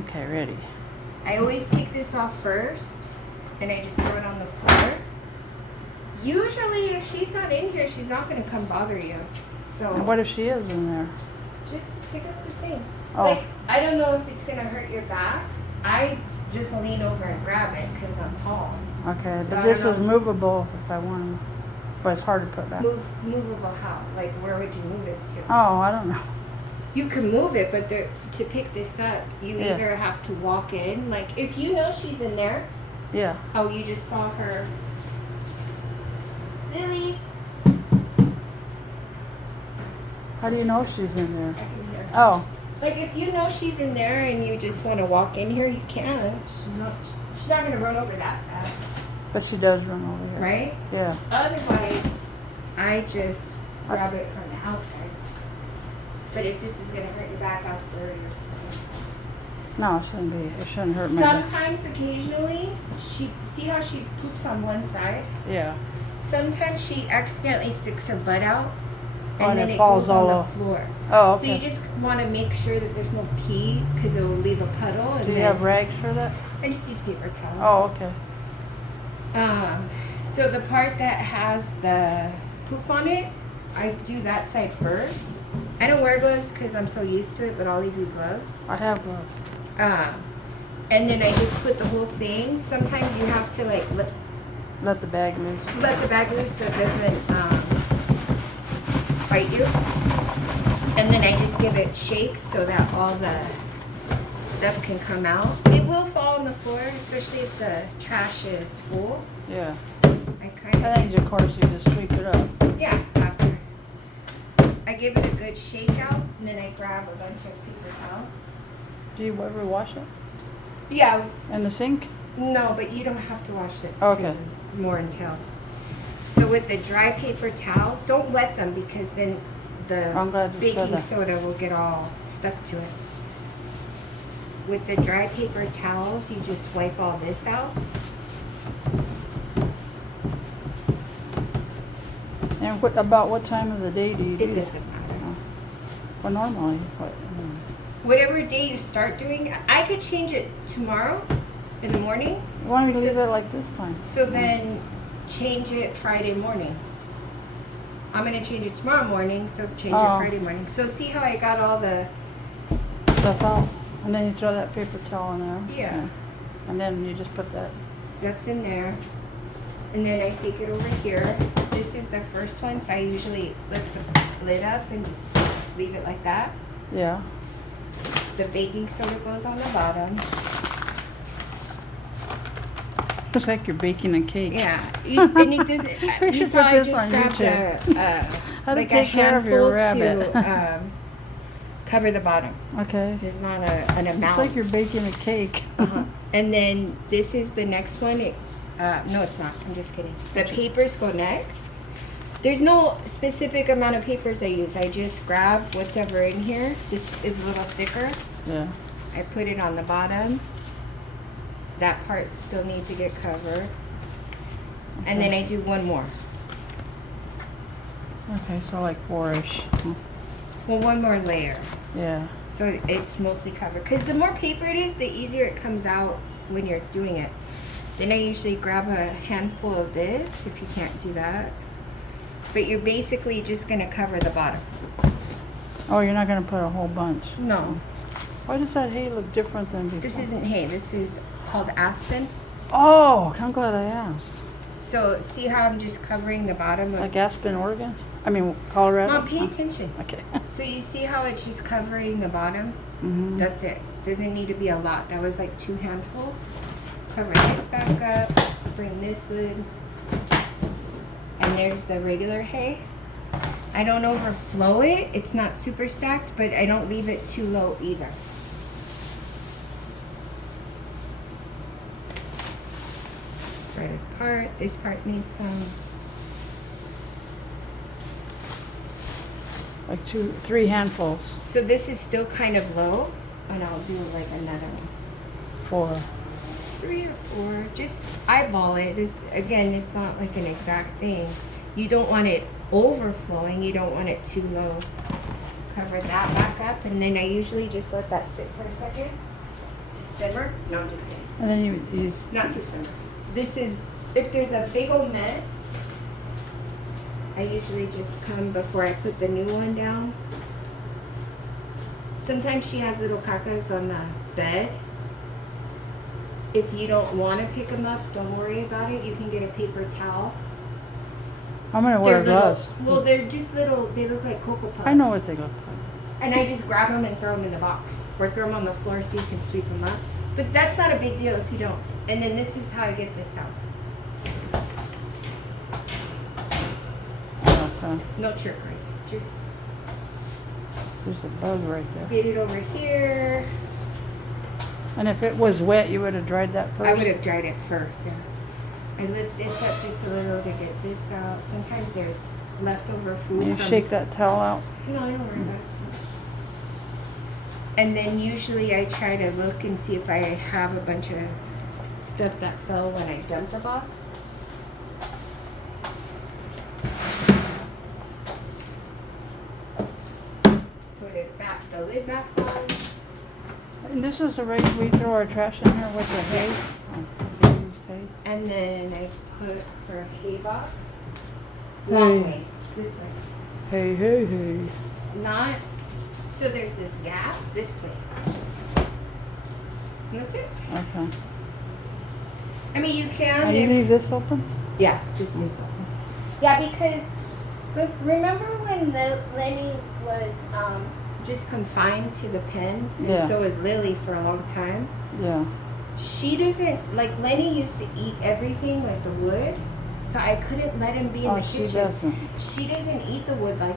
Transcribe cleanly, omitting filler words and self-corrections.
Okay, ready. I always take this off first, and I just throw it on the floor. Usually, if she's not in here, she's not going to come bother you. So And what if she is in there? just pick up the thing. Oh. Like, I don't know if it's going to hurt your back. I just lean over and grab it because I'm tall. Okay, So but I this don't is know. movable if I want to. But it's hard to put back. Movable how? Like, where would you move it to? Oh, I don't know. You can move it, but to pick this up, you Yeah. either have to walk in. Like, if you know she's in there, Yeah. how you just saw her. Lily. How do you know she's in I there? can hear her. Oh, Like, if you know she's in there and you just want to walk in here, you can. She's not going to run over that fast. but she does run over here. Right? Yeah. Otherwise, I just grab it from the outside. But if this is going to hurt your back, I'll throw you. No, it shouldn't be. It shouldn't hurt my back. Sometimes, occasionally, see how she poops on one side? Yeah. Sometimes she accidentally sticks her butt out, Oh, and and then it it falls goes on all the over. floor. Oh, So okay. you just want to make sure that there's no pee, because it will leave a puddle. And Do you then have rags for that? I just use paper towels. Oh, okay. So the part that has the poop on it, I do that side first. I don't wear gloves because I'm so used to it, but I'll leave you gloves. I have gloves. And then I just put the whole thing. Sometimes you have to like Let the bag loose. let the bag loose so it doesn't fight you. And then I just give it shakes so that all the stuff can come out. It will fall on the floor, especially if the trash is full. Yeah. I kind I think, of course, you just sweep it up. Yeah, after. I give it a good shake out, and then I grab a bunch of paper towels. Do you ever wash it? Yeah, In the sink? no, but you don't have to wash this. 'cause Okay. it's more entailed. So with the dry paper towels, don't wet them because then the I'm glad you said baking that. soda will get all stuck to it. With the dry paper towels, you just wipe all this out. And about what time of the day do you do It that? doesn't matter. Well, normally, what? Whatever day you start doing, I could change it tomorrow in the morning. Why don't you So- leave it like this time? So then change it Friday morning. I'm going to change it tomorrow morning, so change it Oh. Friday morning. So see how I got all the, Stuff out. And then you throw that paper towel in there. Yeah. And then you just put that. that's in there. And then I take it over here. This is the first one, so I usually lift the lid up and just leave it like that. Yeah. The baking soda goes on the bottom. Looks like you're baking a cake. Yeah. And it doesn't, We you should saw put I this just on grabbed How to like a take care of your handful rabbit. to cover the bottom. Okay. There's not an It's amount. like you're baking a cake. Uh-huh. And then this is the next one. It's no, it's not. I'm just kidding. The papers go next. There's no specific amount of papers I use. I just grab whatever in here. This is a little thicker. Yeah. I put it on the bottom. That part still needs to get covered. And then I do one more. Okay, so like 4-ish. Well, one more layer. Yeah. So it's mostly covered. Because the more paper it is, the easier it comes out when you're doing it. Then I usually grab a handful of this, if you can't do that. But you're basically just going to cover the bottom. Oh, you're not going to put a whole bunch? No, Why does that hay look different than before? this isn't hay. This is called aspen. Oh, I'm glad I asked. So see how I'm just covering the bottom of... Like Aspen, Oregon? I mean, Colorado? Mom, pay attention. Okay. So you see how it's just covering the bottom? Mm-hmm. That's it. Doesn't need to be a lot. That was like 2 handfuls. Cover this back up. Bring this lid. And there's the regular hay. I don't overflow it. It's not super stacked, but I don't leave it too low either. Spread it apart. This part needs some. Like 3 handfuls. So this is still kind of low, and I'll do like another one. 4. 3 or 4. Just eyeball it. This again, it's not like an exact thing. You don't want it overflowing. You don't want it too low. Cover that back up, and then I usually just let that sit for a second. to simmer. No, I'm just kidding. And then you use. Not to simmer. This is, if there's a big old mess, I usually just come before I put the new one down. Sometimes she has little cacas on the bed. If you don't want to pick them up, don't worry about it. You can get a paper towel. I'm gonna wear They're little, gloves. well, they're just little, they look like Cocoa Puffs. I know what they look like. And I just grab them and throw them in the box. Or throw them on the floor so you can sweep them up. But that's not a big deal if you don't. And then this is how I get this out. Okay. No trickery. Just There's a bug right there. get it over here. And if it was wet, you would have dried that first? I would have dried it first, yeah. I lift this up just a little to get this out. Sometimes there's leftover food. You from- shake that towel out. No, I don't worry about it too much. And then usually I try to look and see if I have a bunch of stuff that fell when I dumped the box. Put it back, the lid back on. And this is the way we throw our trash in here with the hay? Oh, they used hay? And then I put her hay box long Hey. ways, this way. Hey, hey, hey. Not, so there's this gap this way. And that's it. Okay. I mean, you can Now you if, leave this open? yeah, just leave it. Yeah, because, but remember when Lenny was just confined to the pen? And Yeah. so was Lily for a long time. Yeah. She doesn't, like Lenny used to eat everything, like the wood. So I couldn't let him be in Oh, the she kitchen. doesn't. She doesn't eat the wood like